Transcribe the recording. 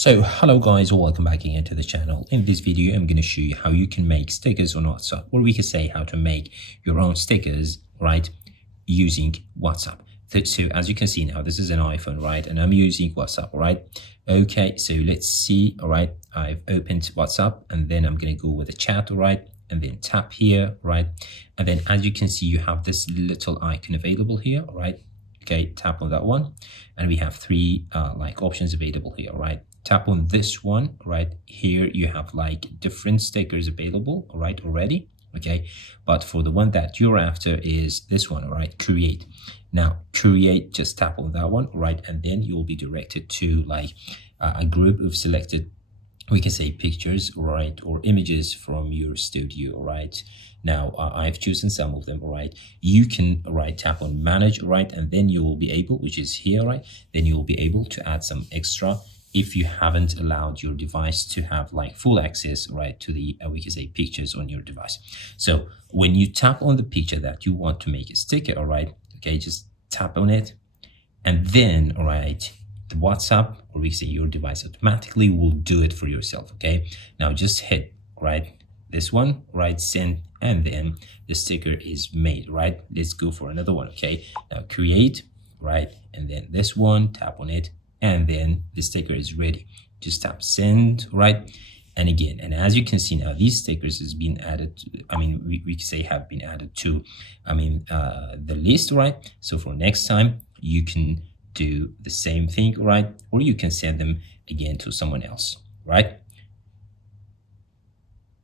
So hello guys, welcome back again to the channel. In this video I'm going to show you how you can make stickers on WhatsApp, or we can say how to make your own stickers, right, using WhatsApp. So as you can see now, this is an iPhone, right, and I'm using WhatsApp, right? Okay, so let's see. All right, I've opened WhatsApp and then I'm going to go with the chat, all right, and then tap here, right, and then as you can see you have this little icon available here, all right. Okay, tap on that one and we have three like options available here, right? Tap on this one, right here you have like different stickers available, all right, already. Okay, but for the one that you're after is this one, all right, create. Now create, just tap on that one, right, and then you'll be directed to like a group of selected, we can say, pictures, right, or images from your studio, right? Now I've chosen some of them, right? You can, right, tap on manage, right, and then you will be able, which is here, right, then you will be able to add some extra if you haven't allowed your device to have like full access, right, to the we can say pictures on your device. So when you tap on the picture that you want to make a sticker, all right, okay, just tap on it, and then, all right, the WhatsApp, or we say your device, automatically will do it for yourself. Okay, now just hit, right, this one, right, send, and then the sticker is made, right? Let's go for another one. Okay, now create, right, and then this one, tap on it, and then the sticker is ready. Just tap send, right, and again, and as you can see now, these stickers has been added to, I mean, we can say have been added to, I mean, the list, right? So for next time you can do the same thing, right, or you can send them again to someone else, right?